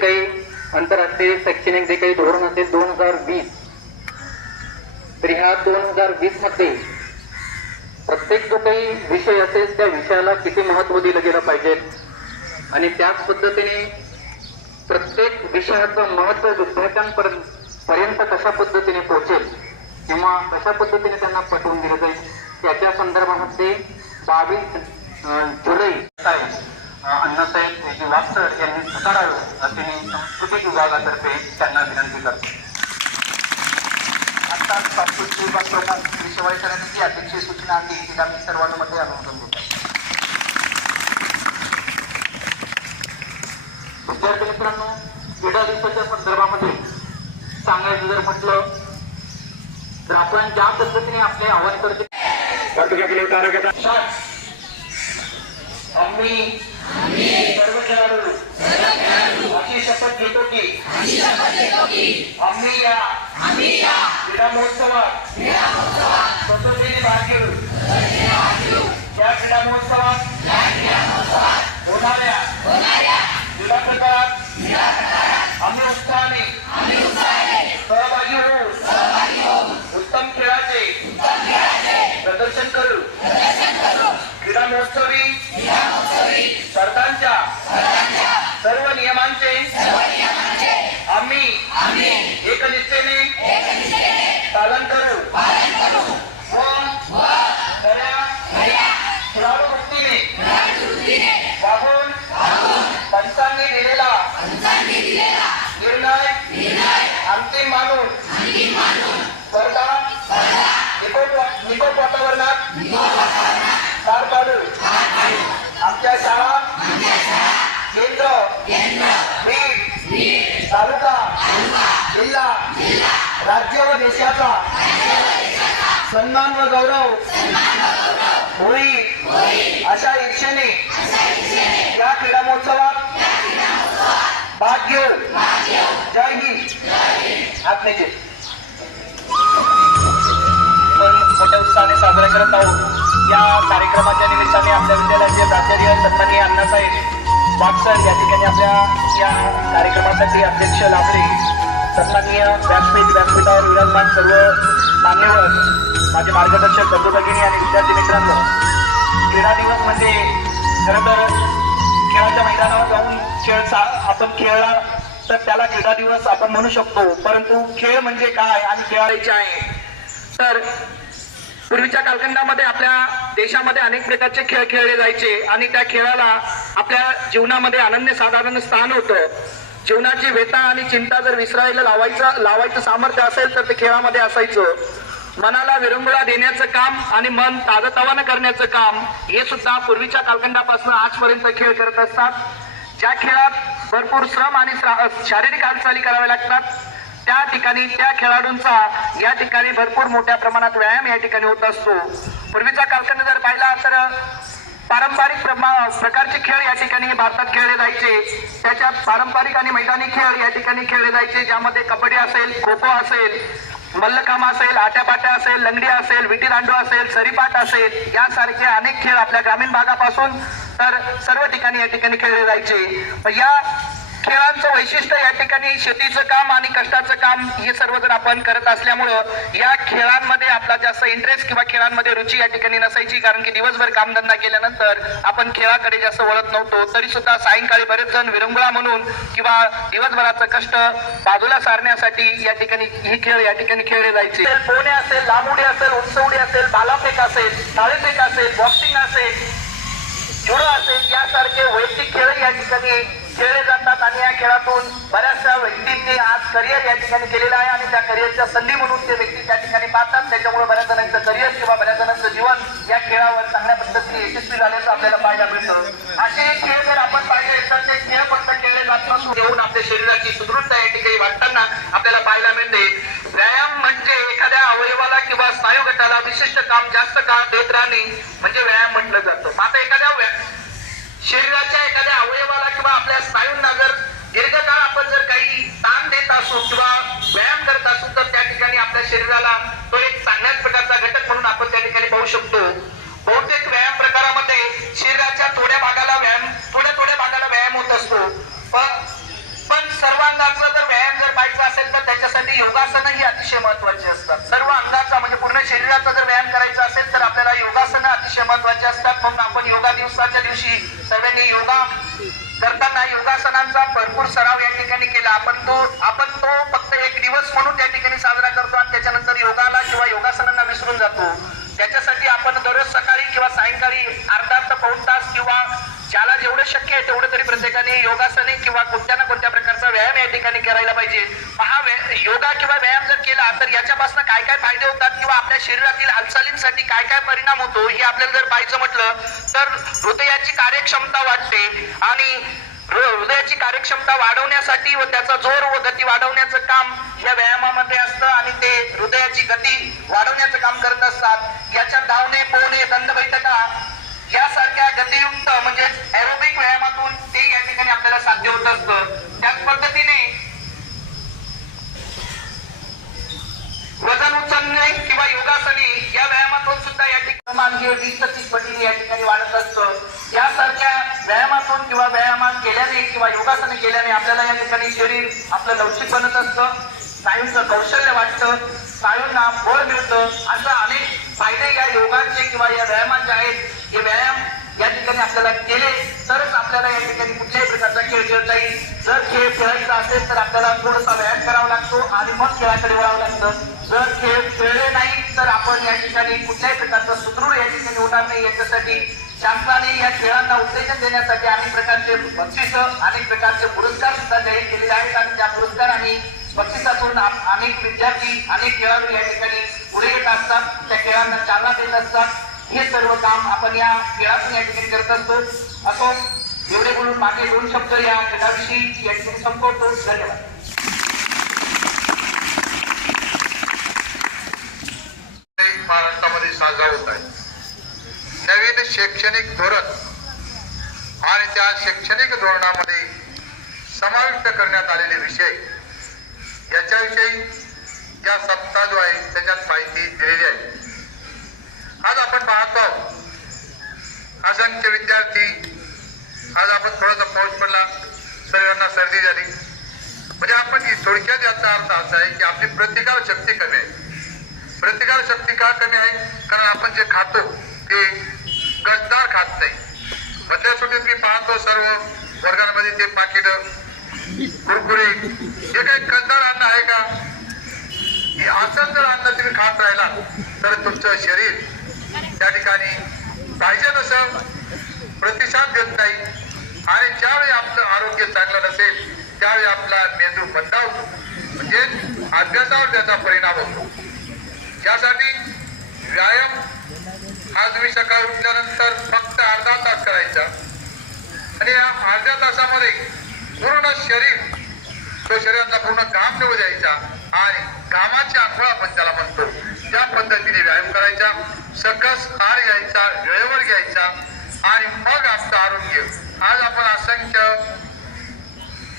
काही आंतरराष्ट्रीय शैक्षणिक जे काही धोरण असेल 2020, तर ह्या 2020 मध्ये प्रत्येक जो काही विषय असेल त्या विषयाला किती महत्त्व दिलं गेलं पाहिजे आणि त्याच पद्धतीने प्रत्येक विषयाचं महत्त्व विद्यार्थ्यांपर्यंत कशा पद्धतीने पोहोचेल किंवा कशा पद्धतीने त्यांना पटवून दिलं जाईल त्याच्या संदर्भामध्ये 22 जुलै अण्णासाहेब वागसर यांनी सुधारावं असे मी सांस्कृतिक विभागातर्फे त्यांना विनंती करतो. आता सांस्कृतिक विभाग प्रमुख श्री शिवाजी सरांची अध्यक्षीय सूचना आहे तिला मी सर्वांमध्ये अनुमोदन देतो. विद्यार्थी मित्रांनो, क्रीडा दिवसाच्या संदर्भामध्ये सांगायचं जर म्हटलं तर आपण ज्या पद्धतीने आपले आवाहन करतो आम्ही सर्व खेळाडू अशी शपथ घेतो की आम्ही या क्रीडा महोत्सवात स्वतंत्रपणे भाग घेऊ. या क्रीडा महोत्सवात होणाऱ्या क्रीडा प्रकारात आम्ही उत्साहाने सहभागी होऊ. उत्तम खेळाचे प्रदर्शन करू. क्रीडा महोत्सवी स्पर्धांच्या सर्व नियमांचे आम्ही एकनिष्ठेने पालन करू व खऱ्या खेळाडू वृत्तीने वागून पंचांनी दिलेला निर्णय अंतिम मानून स्पर्धा निकोप वातावरणात पार पाडू. आमच्या शाळा केंद्र बीड तालुका जिल्हा राज्य व देशाचा सन्मान व गौरव होईल अशा इच्छेने या क्रीडा महोत्सवात भाग घेऊ. जय हिंद. आपले पण मोठ्या उत्साहाने साजरा करत आहोत. या कार्यक्रमाच्या निमित्ताने आपल्या विद्यालयाचे प्राचार्य सन्माननीय अण्णासाहेब वागसर या ठिकाणी आपल्या या कार्यक्रमासाठी अध्यक्ष लाभले. सन्माननीय व्यासपीठावर विराजमान सर्व मान्यवर, माझे मार्गदर्शक बंधू भगिनी आणि विद्यार्थी मित्रांनो, क्रीडा दिवस म्हणजे खरं तर खेळाच्या मैदानावर जाऊन आपण खेळला तर त्याला क्रीडा दिवस आपण म्हणू शकतो. परंतु खेळ म्हणजे काय आणि खेळायचे आहे तर पूर्वीच्या कालखंडामध्ये आपल्या देशामध्ये अनेक प्रकारचे खेळ खेळले जायचे आणि त्या खेळाला आपल्या जीवनामध्ये अनन्यसाधारण स्थान होतं. जीवनाची व्यथा आणि चिंता जर विसरायला लावायचं सामर्थ्य असेल तर ते खेळामध्ये असायचं. मनाला विरंगुळा देण्याचं काम आणि मन ताजतवानं करण्याचं काम हे सुद्धा पूर्वीच्या कालखंडापासून आजपर्यंत खेळ करत असतात. ज्या खेळात भरपूर श्रम आणि शारीरिक हालचाली कराव्या लागतात त्या ठिकाणी त्या खेळाडूंचा या ठिकाणी भरपूर मोठ्या प्रमाणात व्यायाम या ठिकाणी होत असतो. पूर्वीचा कालखंड जर पाहिला तर पारंपरिक प्रकारचे खेळ या ठिकाणी भारतात खेळले जायचे. त्याच्यात पारंपरिक आणि मैदानी खेळ या ठिकाणी खेळले जायचे, ज्यामध्ये कबड्डी असेल, खो खो असेल, मल्लखांब असेल, आट्यापाट्या असेल, लंगडी असेल, विटीदांडू असेल, सरीपाट असेल, यासारखे अनेक खेळ आपल्या ग्रामीण भागापासून तर सर्व ठिकाणी या ठिकाणी खेळले जायचे. या खेळांचं वैशिष्ट्य या ठिकाणी शेतीचं काम आणि कष्टाचं काम हे सर्व जर आपण करत असल्यामुळं या खेळांमध्ये आपला जास्त इंटरेस्ट किंवा खेळांमध्ये रुची या ठिकाणी नसायची, कारण की दिवसभर कामधंदा केल्यानंतर आपण खेळाकडे जास्त वळत नव्हतो. तरी सुद्धा सायंकाळी बरेच जण विरंगुळा म्हणून किंवा दिवसभराचं कष्ट बाजूला सारण्यासाठी या ठिकाणी हे खेळ या ठिकाणी खेळले जायचे. पोहणे असेल, लांब उडी असेल, उंच उडी असेल, भालाफेक असेल, ताळेफेक असेल, बॉक्सिंग असेल, जुडो असेल, यासारखे वैयक्तिक खेळ या ठिकाणी खेळले जातात आणि या खेळातून बऱ्याचशा व्यक्तींनी आज करिअर या ठिकाणी केलेलं आहे आणि त्या करिअरच्या संधी म्हणून ते व्यक्ती त्या ठिकाणी पाहतात. त्याच्यामुळे बऱ्याच जणांचं करिअर किंवा बऱ्याच जणांचं जीवन या खेळावर चांगल्या पद्धतीने यशस्वी झाल्याचं आपल्याला पाहायला मिळतं. असे खेळ जर आपण पाहिले तर ते खेळ फक्त खेळले जात नसून देऊन आपल्या शरीराची सुदृढता या ठिकाणी वाटताना आपल्याला पाहायला मिळते. व्यायाम म्हणजे एखाद्या अवयवाला किंवा स्नायू गटाला विशिष्ट काम जास्त काळ देत राहणे म्हणजे व्यायाम म्हटलं जातं. मात्र एखाद्या शरीराच्या एखाद्या अवयवाला किंवा आपल्या स्नायूंना जर दीर्घकाळ आपण जर काही ताण देत असू किंवा व्यायाम करत असू तर त्या ठिकाणी आपल्या शरीराला तो एक चांगल्याच प्रकारचा घटक म्हणून आपण त्या ठिकाणी पाहू शकतो. बहुतेक व्यायाम प्रकारामध्ये शरीराच्या थोड्या भागाला व्यायाम होत असतो, पण योगासनं ही अतिशय महत्वाची असतात. सर्व अंगाचा म्हणजे पूर्ण शरीराचा जर व्यायाम करायचा असेल तर आपल्याला योगासनं अतिशय महत्वाची असतात. म्हणून आपण योगा दिवसाच्या दिवशी सर्वांनी योगा करताना योगासनांचा भरपूर सराव या ठिकाणी केला. आपण तो फक्त एक दिवस म्हणून त्या ठिकाणी साजरा करतो आणि त्याच्यानंतर योगाला किंवा योगासनांना विसरून जातो. त्याच्यासाठी आपण दररोज सकाळी किंवा सायंकाळी अर्धा ते पाऊण तास किंवा ज्याला जेवढं शक्य आहे तेवढं तरी प्रत्येकाने योगासने किंवा कोणत्या ना कोणत्या प्रकारचा व्यायाम या ठिकाणी करायला पाहिजे. हा योगा किंवा व्यायाम जर केला तर याच्यापासून काय काय फायदे होतात किंवा आपल्या शरीरातील हालचालींसाठी काय काय परिणाम होतो हे आपल्याला जर पाहायचं म्हटलं तर हृदयाची कार्यक्षमता वाढते आणि हृदयाची कार्यक्षमता वाढवण्यासाठी व त्याचा जोर व गती वाढवण्याचं काम या व्यायामामध्ये असतं आणि ते हृदयाची गती वाढवण्याचं काम करत असतात. याच्यात धावणे, पोहणे, दंडबैठका यासारख्या गतियुक्त म्हणजे एरोबिक व्यायामातून ते या ठिकाणी आपल्याला साध्य होत असतं. त्याच पद्धतीने वजन उचलणे किंवा योगासने या व्यायामातून सुद्धा या ठिकाणी 20 ते 30 पटीने या ठिकाणी वाढत असतं. यासारख्या व्यायामातून किंवा व्यायामात केल्याने किंवा योगासने केल्याने आपल्याला या ठिकाणी शरीर आपलं लवचिक बनत असतं, स्नायूंचं कौशल्य वाटतं, स्नायूंना बळ मिळतं. अशा अनेक फायदे या योगाचे किंवा या व्यायामाचे आहेत. हे व्यायाम या ठिकाणी आपल्याला केले तरच आपल्याला या ठिकाणी कुठल्याही प्रकारचा खेळ खेळता येईल. जर खेळ खेळायचा असेल तर आपल्याला थोडासा व्यायाम करावा लागतो आणि मग खेळाकडे वळावं लागतं. जर खेळ खेळले नाही तर आपण या ठिकाणी कुठल्याही प्रकारचा सुदृढ या ठिकाणी होणार नाही. याच्यासाठी शासनाने या खेळांना उत्तेजन देण्यासाठी अनेक प्रकारचे बक्षीस, अनेक प्रकारचे पुरस्कार सुद्धा जाहीर केलेले आहेत आणि त्या पुरस्कार आणि बक्षिसातून अनेक विद्यार्थी, अनेक खेळाडू या ठिकाणी पुढे येत असतात, त्या खेळांना चालना देत असतात. हे सर्व काम आपण या खेळातून या ठिकाणी करत असतो. असो एवढे बोलून मागे 2 शब्द या खेळाविषयी या ठिकाणी संपवतो. धन्यवाद. महाराष्ट्रामध्ये साजरा होत आहे. नवीन शैक्षणिक धोरण आणि त्या शैक्षणिक धोरणामध्ये समाविष्ट करण्यात आलेले विषय याच्याविषयी या सप्ताह जो आहे त्याच्यात माहिती दिलेली आहे. आज आपण पाहतो असंख्य विद्यार्थी, आज आपण थोडासा पाऊस पडला, सर्वांना सर्दी झाली, म्हणजे आपण थोडक्यात याचा अर्थ असा आहे की आपली प्रतिकार शक्ती कमी आहे. प्रतिकार शक्ती का कमी आहे? कारण आपण जे खातो ते कसदार खात नाही. मधल्या सुट्टीत मी पाहतो सर्व वर्गांमध्ये ते पाकिट, कुरकुरे, हे काही कसदार अन्न आहे का? असं जर अन्न तुम्ही खात राहिला तर तुमचं शरीर त्या ठिकाणी पाहिजे तसं प्रतिसाद देत नाही आणि ज्यावेळी आपलं आरोग्य चांगलं नसेल त्यावेळी आपला मेंदू मंदावतो, म्हणजे अभ्यासावर त्याचा परिणाम होतो. यासाठी व्यायाम हा तुम्ही सकाळी उठल्यानंतर फक्त अर्धा तास करायचा आणि या अर्ध्या तासामध्ये पूर्ण शरीराचा पूर्ण घाम निघू द्यायचा आणि घामाची आंघोळ आपण त्याला म्हणतो त्या पद्धतीने व्यायाम करायचा. सकस आहार घ्यायचा, वेळेवर घ्यायचा आणि मग आपलं आरोग्य. आज आपण असंख्य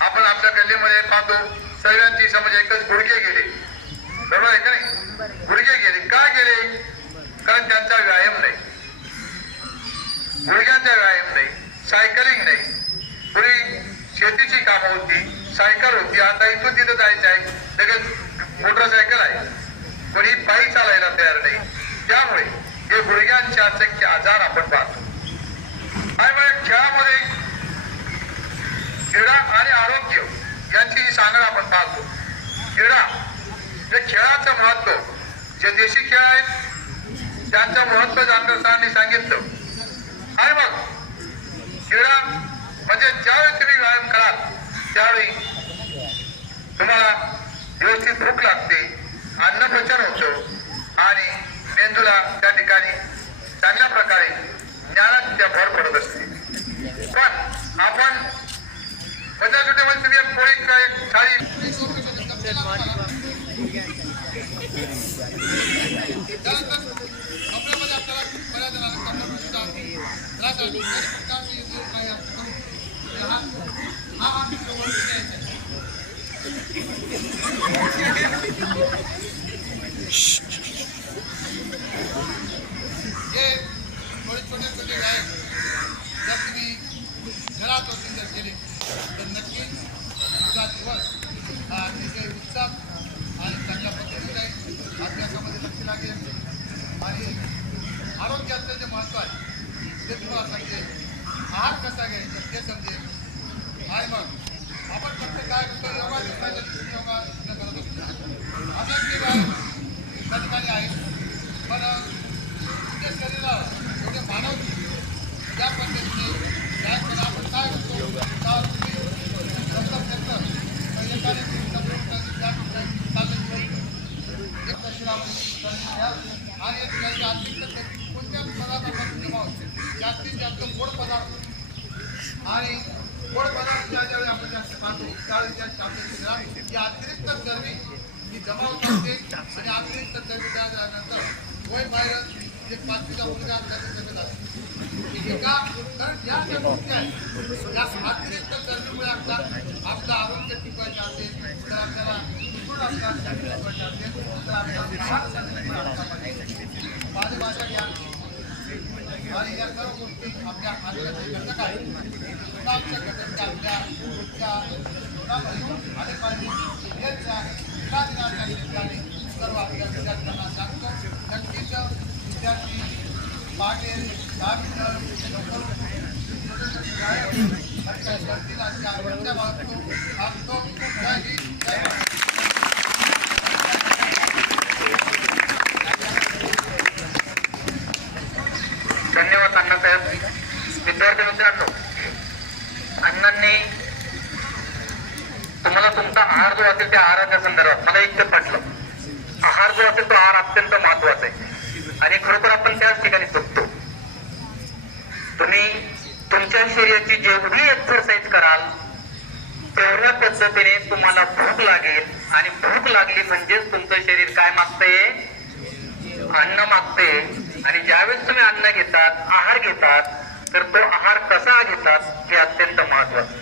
आपण आपल्या गल्लीमध्ये पाहतो सर्वांची समज एकच गुडघे गेले, बरोबर आहे का नाही? गुडघे गेले का गेले? कारण त्यांचा व्यायाम नाही, गुडघ्यांचा व्यायाम नाही, सायकलिंग नाही. पूर्वी शेतीची कामं होती, सायकल होती, आता इथून तिथं जायचं आहे लगेच मोटरसायकल आहे, कोणी पायी चालायला तयार नाही. त्यामुळे हे गुडघ्यांचे असंख्य आजार आपण पाहतो. आणि मग खेळामध्ये क्रीडा आणि आरोग्य यांची सांगड आपण पाहतो. क्रीडा जे खेळाचं महत्व, जे देशी खेळ आहेत त्यांचं महत्व डॉक्टर सरांनी सांगितलं. आणि मग क्रीडा म्हणजे ज्यावेळी तुम्ही व्यायाम कराल त्यावेळी तुम्हाला व्यवस्थित भूक लागते, अन्न पचन होतं आणि मेंदूला त्या ठिकाणी चांगल्या प्रकारे ज्ञानात त्या भर पडत असते. पण आपण मधल्या सुट्टीमध्ये तुम्ही एक पोळी किंवा एक थाळी छोटे व्यायाम जर तुम्ही घरात बसून केले तर नक्कीच तुमचा दिवस हा अतिशय उत्साह आणि जास्तीत जास्त गोड पदार्थ आणि गोड पदार्थ ज्यावेळी आपण जास्त खातो त्यावेळी त्या शरीरात ही अतिरिक्त गरमी ही जमा होत असते आणि अतिरिक्त गरमी त्यानंतर वय बाहेर जे 5वीचा मुलगा जगत असतो कारण या ज्या गोष्टी आहेत या अतिरिक्त गरमीमुळे आपलं आरोग्य टिकवायचं असेल तर आपल्याला सुदृढ आपला टिकवायचं असेल तर आपल्याला पालेभाज्या घ्या आणि या सर्व गोष्टी आपल्या आरोग्याचे घटक आहेत गुणांच्या घटक आपल्या रोजच्या जीवनामध्ये आले पाहिजे याच्या दिनाच्या निमित्ताने सर्व आपल्या विद्यार्थ्यांना सांगतो नक्कीच विद्यार्थी पाटील धन्यवाद अण्णासाहेब. विद्यार्थी मित्रांनो, अण्णांनी तुम्हाला तुमचा आहार जो असेल त्या आहाराच्या संदर्भात मला एक ते पटलं. आहार जो असेल तो आहार अत्यंत महत्वाचा आहे आणि खरोखर आपण त्याच ठिकाणी चुकतो. तुम्ही तुमच्या शरीराची जेवढी एक्सरसाइज कराल तेवढ्या पद्धतीने तुम्हाला भूक लागेल आणि भूक लागली म्हणजेच तुमचं शरीर काय मागतंय, अन्न मागते. आणि ज्यावेळेस तुम्ही अन्न घेतात, आहार घेतात, तर तो आहार कसा घेतात हे अत्यंत महत्वाचं.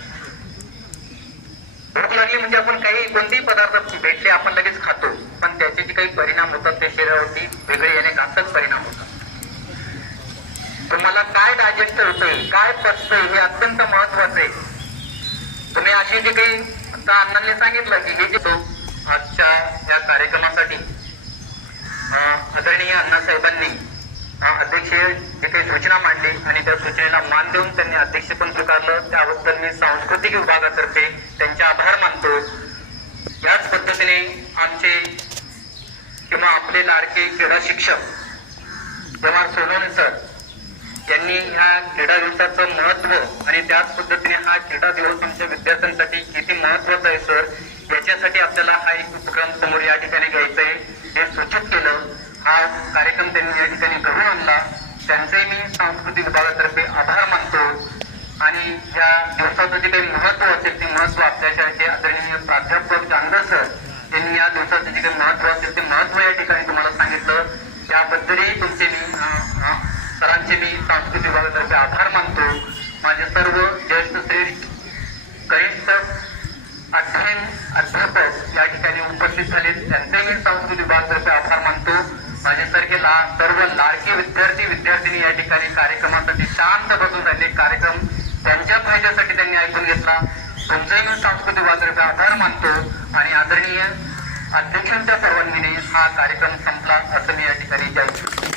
भूक लागली म्हणजे आपण काही कोणतेही पदार्थ भेटले आपण लगेच खातो, पण त्याचे जे काही परिणाम होतात ते शरीरावरती वेगळे येणे घातक परिणाम होतात. तुम्हाला काय डायजेस्ट होतंय, काय पचतंय हे अत्यंत महत्वाचं आहे. तुम्ही अशी जे काही आता अण्णांनी सांगितलं की हे जे आजच्या या कार्यक्रमासाठी आदरणीय अण्णासाहेबांनी अध्यक्ष जे काही सूचना मांडली आणि त्या सूचनेला मान देऊन त्यांनी अध्यक्ष पण स्वीकारलं, त्याबद्दल मी सांस्कृतिक विभागातर्फे त्यांचे आभार मानतो. याच पद्धतीने आमचे किंवा आपले लाडके क्रीडा शिक्षक एम आर सोनवणे सर यांनी ह्या क्रीडा दिवसाचं महत्व आणि त्याच पद्धतीने हा क्रीडा दिवस आमच्या विद्यार्थ्यांसाठी किती महत्वाचा आहे सर, याच्यासाठी आपल्याला हा एक उपक्रम समोर या ठिकाणी घ्यायचा आहे हे सूचित केलं. हा कार्यक्रम त्यांनी या ठिकाणी घडून आणला, त्यांचेही मी सांस्कृतिक विभागातर्फे आभार मानतो. आणि या दिवसाचं जे काही महत्व असेल ते महत्व आपल्या शाळेचे आदरणीय प्राध्यापक जानगर सर यांनी या दिवसाचं जे काही महत्व असेल ते महत्व या ठिकाणी तुम्हाला सांगितलं. त्याबद्दलही तुमचे मी सरांचे मी सांस्कृतिक विभागातर्फे आभार मानतो. माझे सर्व ज्येष्ठ श्रेष्ठ कनिष्ठ अध्यापक या ठिकाणी उपस्थित झाले, त्यांचे मी सांस्कृतिक विभागातर्फे आभार मानतो. माझ्यासारखे सर्व लाडके विद्यार्थी या ठिकाणी कार्यक्रमासाठी शांत बसून राहिले, कार्यक्रम त्यांच्या फायद्यासाठी त्यांनी ऐकून घेतला. तुमचेही मी सांस्कृतिक विभागातर्फे आभार मानतो आणि आदरणीय अध्यक्षांच्या परवानगीने हा कार्यक्रम संपला असं मी या ठिकाणी जाहीर